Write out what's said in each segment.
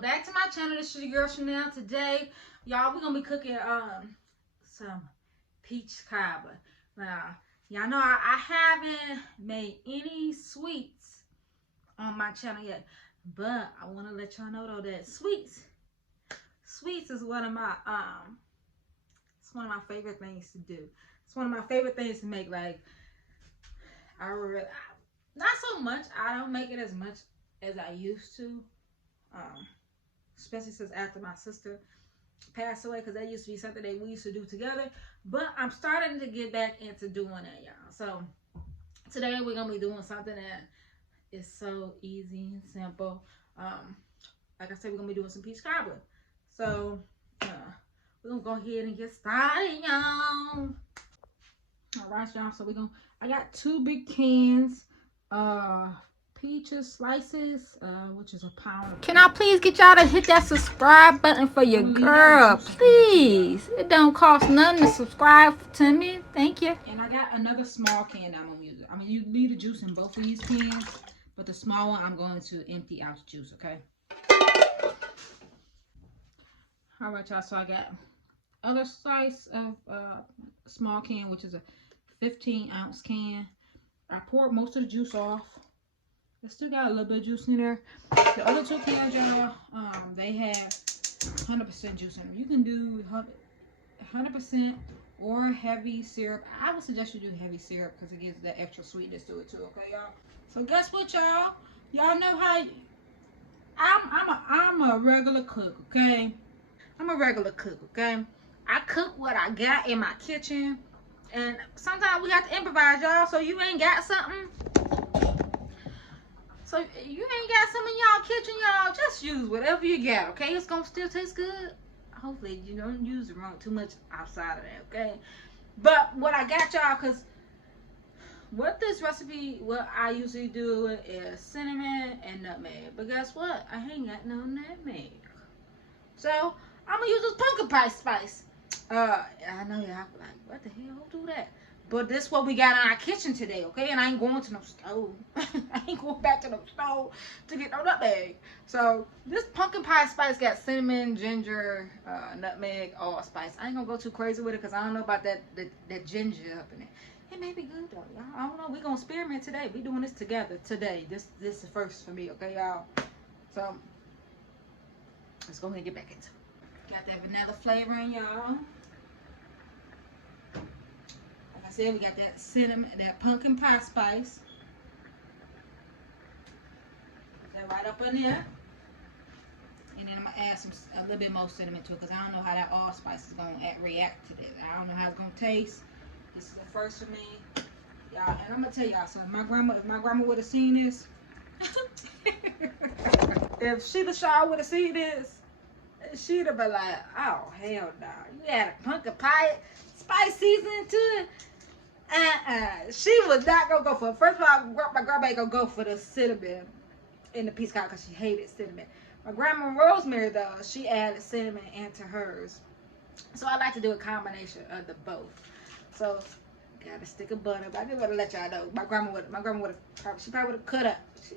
welcome back to my channel. This is your girl Chanel. Today, y'all, we're gonna be cooking some peach cobbler. Now, y'all know I haven't made any sweets on my channel yet, but I want to let y'all know though that sweets is one of my it's one of my favorite things to do. It's one of my favorite things to make. Like, not so much. I don't make it as much as I used to. Especially since after my sister passed away, because that used to be something that we used to do together. But I'm starting to get back into doing that, y'all. So today we're gonna be doing something that is so easy and simple. Like I said, we're gonna be doing some peach cobbler. So we're gonna go ahead and get started, y'all. All right, y'all. So I got 2 big cans peaches slices, which is a pound. Can I please get y'all to hit that subscribe button for your girl, please? It don't cost nothing to subscribe to me. Thank you. And I got another small can that I'm gonna use. I mean, you leave the juice in both of these cans, but the small one I'm going to empty out the juice. Okay. All right, y'all. So I got other slice of small can, which is a 15-ounce can. I poured most of the juice off. I still got a little bit of juice in there. The other 2 cans, y'all, they have 100% juice in them. You can do 100% or heavy syrup. I would suggest you do heavy syrup because it gives that extra sweetness to it too. Okay, y'all. So guess what, y'all? Y'all know how I'm a regular cook. Okay, I'm a regular cook. Okay, I cook what I got in my kitchen, and sometimes we have to improvise, y'all. So you ain't got something. So you ain't got some in y'all kitchen, y'all, just use whatever you got, okay? It's gonna still taste good. Hopefully you don't use it wrong too much outside of that, okay? But what I got, y'all, because what I usually do is cinnamon and nutmeg. But guess what? I ain't got no nutmeg. So I'm gonna use this pumpkin pie spice. I know y'all like, what the hell? Who do that? But this is what we got in our kitchen today, okay? And I ain't going to no stove. I ain't going back to no stove to get no nutmeg. So this pumpkin pie spice got cinnamon, ginger, nutmeg, allspice. I ain't gonna go too crazy with it because I don't know about that ginger up in it. It may be good though, y'all. I don't know. We gonna experiment today. We doing this together today. This is first for me, okay, y'all? So let's go ahead and get back into it. Got that vanilla flavoring, y'all. I said we got that cinnamon, that pumpkin pie spice. Put that right up in there. And then I'm gonna add a little bit more cinnamon to it because I don't know how that allspice is gonna react to this. I don't know how it's gonna taste. This is the first for me, y'all. And I'm gonna tell y'all something. If my grandma would have seen this, if Sheila Shaw would have seen this, she'd have been like, "Oh hell no! You add a pumpkin pie spice seasoning to it." She was not gonna go for it. First of all, my grandma ain't gonna go for the cinnamon in the peach cobbler because she hated cinnamon. My grandma Rosemary though, she added cinnamon into hers. So I like to do a combination of the both. So got a stick of butter. But I just want to let y'all know my grandma would have cut up. She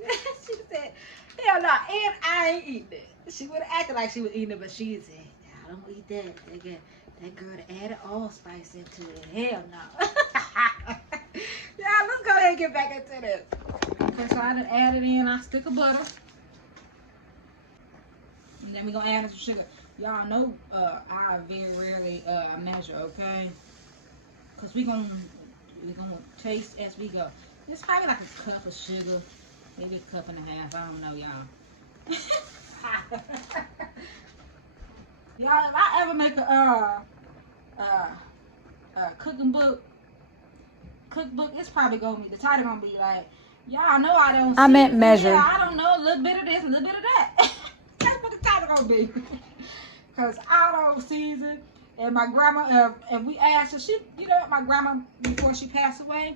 said, "Hell no, and I ain't eating it." She would have acted like she was eating it, but she said, "I don't eat that. That girl added allspice into it. Hell no." Yeah, let's go ahead and get back into this. Okay, so I done added in our stick of butter. And then we're going to add some sugar. Y'all know I very rarely measure, okay? Because we're gonna taste as we go. It's probably like a cup of sugar. Maybe a cup and a half. I don't know, y'all. Y'all, if I ever make a cookbook, it's probably gonna be, the title gonna be like, y'all know I don't. I meant measure. Yeah, I don't know, a little bit of this, a little bit of that. That's what the title gonna be. Cause I don't season, and my grandma, and we asked her, my grandma before she passed away.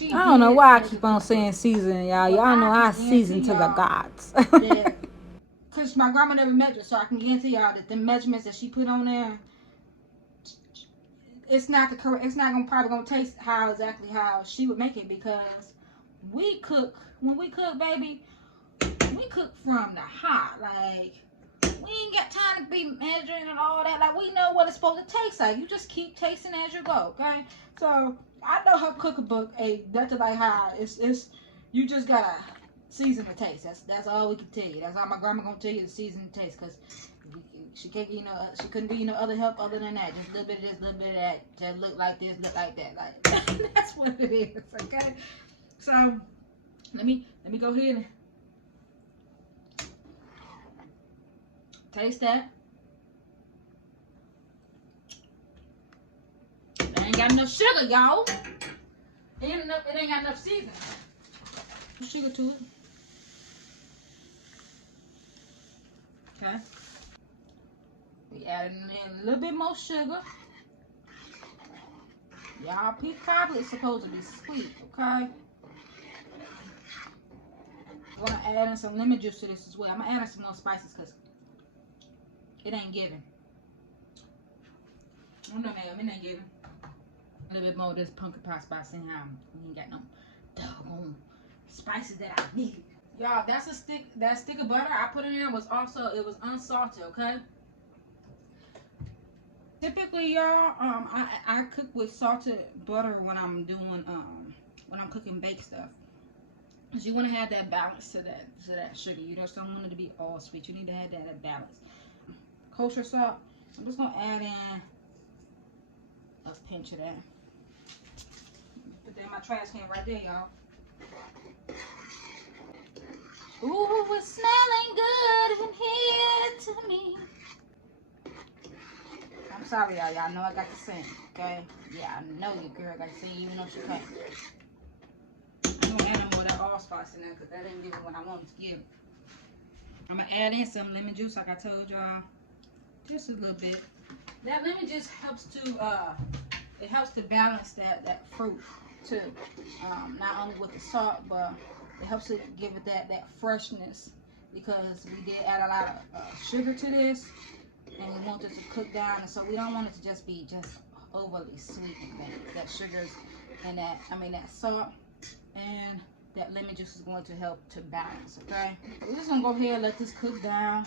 I don't know why I keep on saying season, y'all. Y'all know I season to the gods. Cause my grandma never measured, so I can guarantee y'all that the measurements that she put on there, it's not the correct. It's not probably gonna taste exactly how she would make it, because when we cook, baby, we cook from the heart. Like, we ain't got time to be measuring and all that. Like, we know what it's supposed to taste like. You just keep tasting as you go, okay? So, I know her cookbook ain't nothing like how it's you just gotta season the taste. That's all we can tell you. That's all my grandma gonna tell you, to season the taste, because she can't, you know, she couldn't be no other help other than that. Just a little bit of this, a little bit of that. Just look like this, look like that. Like, that's what it is, okay? So, let me go ahead and taste that. It ain't got enough sugar, y'all. It ain't got enough seasoning. Sugar to it. Okay. We added in a little bit more sugar. Y'all, peach cobbler is supposed to be sweet, okay? I'm gonna add in some lemon juice to this as well. I'm gonna add in some more spices because it ain't giving. Oh no, ma'am, it ain't giving. A little bit more of this pumpkin pie spice in here. We ain't got no doggone spices that I need. Y'all, that's that stick of butter I put in there was also, it was unsalted, okay? Typically, y'all, I cook with salted butter when I'm doing when I'm cooking baked stuff. Cause you want to have that balance to that sugar. You just don't want it to be all sweet. You need to have that balance. Kosher salt. I'm just gonna add in a pinch of that. Put that in my trash can right there, y'all. Ooh, it's smelling good in here to me. I'm sorry, y'all. Y'all know I got to sing, okay? Yeah, I know your girl got to sing even though she can't. I'm gonna add more of that allspice in there because that didn't give me what I wanted to give. I'm gonna add in some lemon juice, like I told y'all, just a little bit. That lemon juice helps to balance that fruit too. Not only with the salt, but it helps to give it that freshness, because we did add a lot of sugar to this, and we want it to cook down, and so we don't want it to just be overly sweet. That sugars and that salt and that lemon juice is going to help to balance. Okay, we're just gonna go ahead and let this cook down.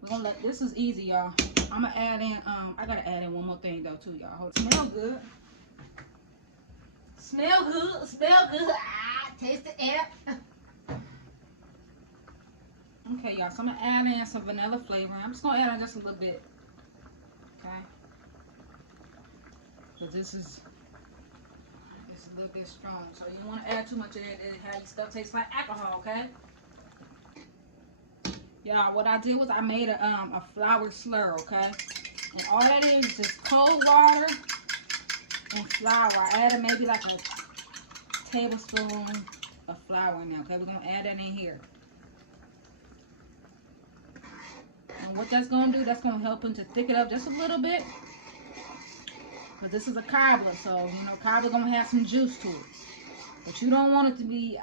We're gonna let this is easy, y'all. I'm gonna add in I gotta add in one more thing though too, y'all. Smell good. Smell good. Smell good. Ah, taste the air. Okay, y'all. So I'm gonna add in some vanilla flavor. I'm just gonna add in just a little bit. Okay. Because this is a little bit strong. So you don't want to add too much of it. How your stuff tastes like alcohol, okay? Y'all, what I did was I made a flour slur, okay? And all that is just cold water and flour. I added maybe like a tablespoon of flour in there, okay? We're going to add that in here. And what that's going to do, that's going to help him to thicken up just a little bit. Because this is a cobbler, so, you know, cobbler going to have some juice to it. But you don't want it to be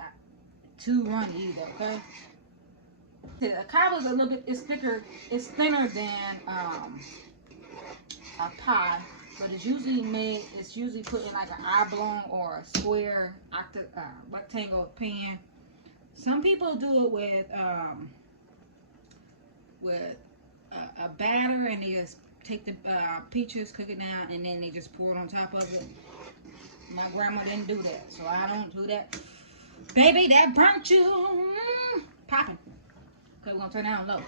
too runny either, okay? The cobbler is a little bit, it's thicker, it's thinner than a pie, but it's usually put in like an oblong or a square rectangle pan. Some people do it with a batter, and they just take the peaches, cook it down, and then they just pour it on top of it. My grandma didn't do that, so I don't do that. Baby, that burnt you. Popping. Okay, we're gonna turn down low.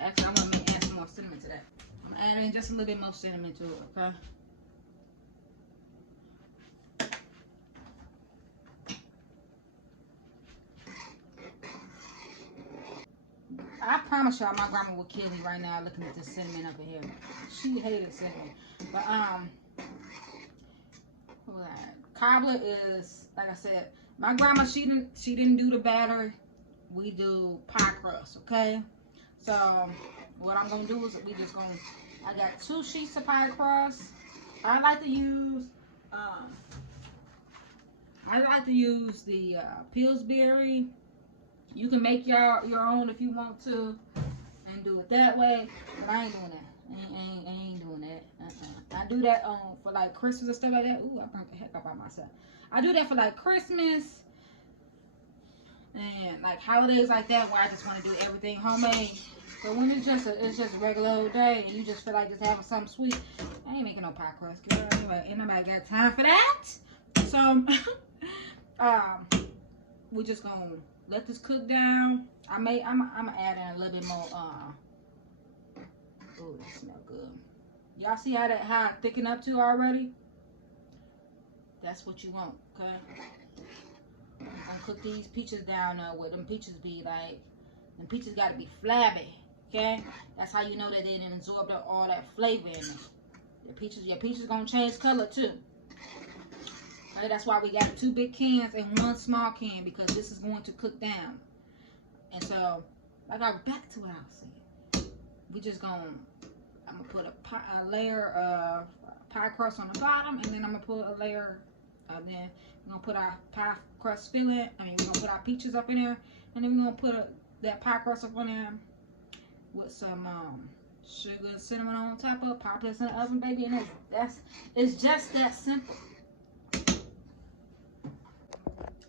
Actually, I'm gonna add some more cinnamon to that. I'm gonna add in just a little bit more cinnamon to it, okay? I promise y'all, my grandma would kill me right now looking at this cinnamon up in here. She hated cinnamon. But cobbler is, like I said, my grandma, she didn't do the batter. We do pie crust, okay? So what I'm gonna do is I got 2 sheets of pie crust. I like to use the Pillsbury. You can make your own if you want to and do it that way, but I ain't doing that. I ain't doing that. I do that for like Christmas and stuff like that. Ooh, I burnt the heck up by myself. I do that for like Christmas, and like holidays like that where I just want to do everything homemade. But when it's just a regular old day and you just feel like just having something sweet, I ain't making no pie crust, girl. Anyway, ain't nobody got time for that. So we're just gonna let this cook down. I'm gonna add in a little bit more. Oh, that smell good. Y'all see how it thicken up to already? That's what you want, okay? I'm gonna cook these peaches down where them peaches be like. Them peaches gotta be flabby, okay? That's how you know that they didn't absorb all that flavor in it. Your peaches gonna change color too. Okay, that's why we got 2 big cans and 1 small can, because this is going to cook down. And so, I got back to what I was saying. We just gonna, I'm gonna put a layer of pie crust on the bottom, and then I'm gonna put a layer. Then we're gonna put our pie crust filling. We're gonna put our peaches up in there, and then we're gonna put that pie crust up on there with some sugar and cinnamon on top of it. Pop this in the oven, baby, and it's just that simple.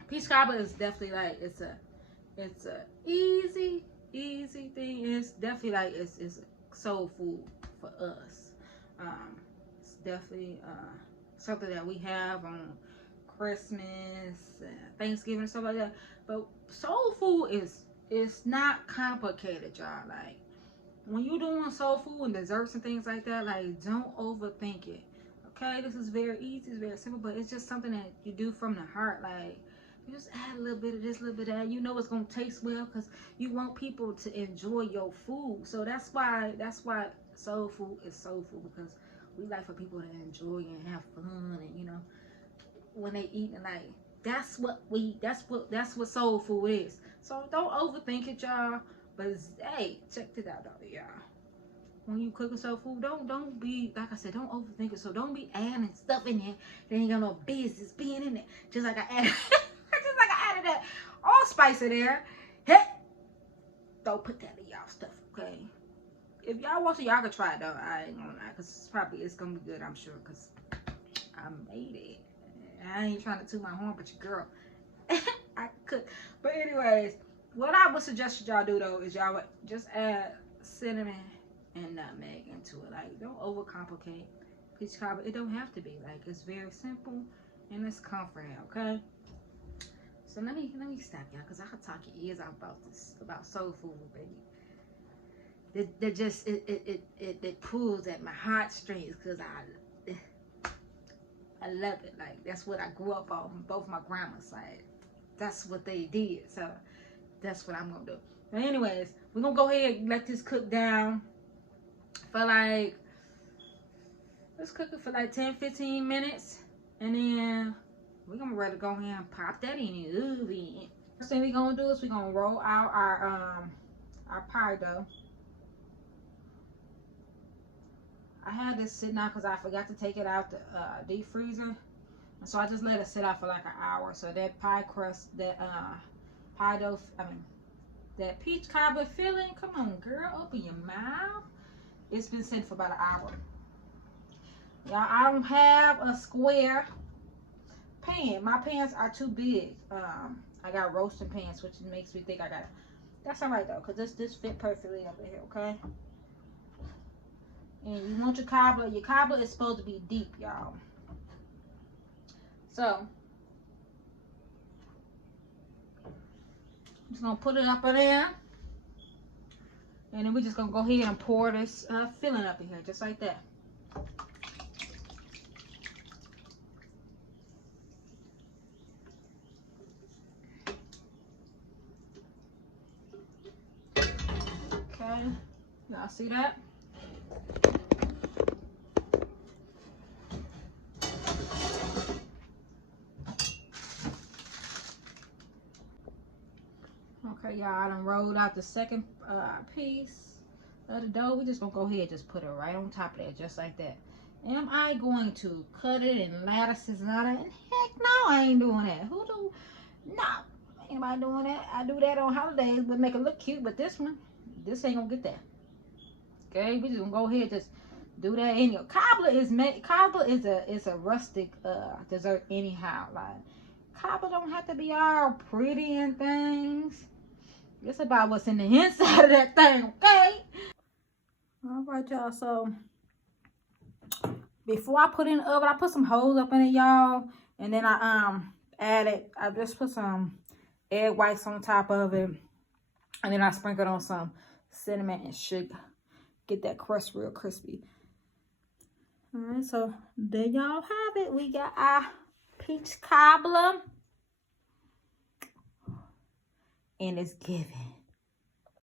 Peach cobbler is definitely like it's a easy thing. It's definitely like it's soul food for us. It's definitely something that we have on Christmas, Thanksgiving, and stuff like that. But soul food is not complicated, y'all. Like when you're doing soul food and desserts and things like that, like don't overthink it. Okay, this is very easy, it's very simple, but it's just something that you do from the heart. Like you just add a little bit of this, a little bit of that. You know it's gonna taste well because you want people to enjoy your food. So that's why soul food is soul food, because we like for people to enjoy and have fun, and you know when they eat, and like that's what soul food is. So don't overthink it, y'all. But hey, check this out though, y'all. When you cooking soul food, don't be, like I said, don't overthink it. So don't be adding stuff in there that ain't got no business being in it. Just like I added that allspice in there. Hey, don't put that in y'all stuff, okay? If y'all want to, y'all can try it though. I ain't gonna lie, cause it's gonna be good, I'm sure, cause I made it. I ain't trying to toot my horn, but your girl, I cook. But anyways, what I would suggest y'all do though is y'all just add cinnamon and nutmeg into it. Like don't overcomplicate peach cobbler. It don't have to be. Like it's very simple and it's comforting, okay? So let me stop y'all, because I could talk your ears out about soul food, baby. That just it pulls at my heartstrings, because I love it. Like that's what I grew up on. Both my grandma's side, that's what they did. So that's what I'm gonna do. But anyways, we're gonna go ahead and let this cook down for like, let's cook it for like 10-15 minutes, and then we're gonna ready to go ahead and pop that in the oven. First thing we're gonna do is we're gonna roll out our pie dough. I had this sitting out because I forgot to take it out the deep freezer, and so I just let it sit out for like an hour. So that pie crust, that pie dough, that peach cobbler filling. Come on, girl, open your mouth. It's been sitting for about an hour. Y'all, I don't have a square pan. My pans are too big. I got roasting pans, which makes me think I got. That's all right though, cause this fit perfectly over here. Okay. And you want your cobbler. Your cobbler is supposed to be deep, y'all. So I'm just gonna put it up in there, and then we're just gonna go ahead and pour this filling up in here, just like that. Okay, y'all see that? Okay, y'all, I done rolled out the second piece of the dough. We're just gonna go ahead and just put it right on top of that, just like that. Am I going to cut it in lattices and all that? And heck no, I ain't doing that. Who do? No, ain't nobody doing that. I do that on holidays, but make it look cute. But this ain't gonna get that. Okay, we just gonna go ahead and just do that. Anyhow, cobbler is a rustic dessert anyhow. Like Cobbler don't have to be all pretty and things. It's about what's in the inside of that thing, okay? All right, y'all. So before I put it in the oven, I put some holes up in it, y'all. And then I just put some egg whites on top of it. And then I sprinkled on some cinnamon and sugar. Get that crust real crispy. All right, so there y'all have it. We got our peach cobbler. And it's giving.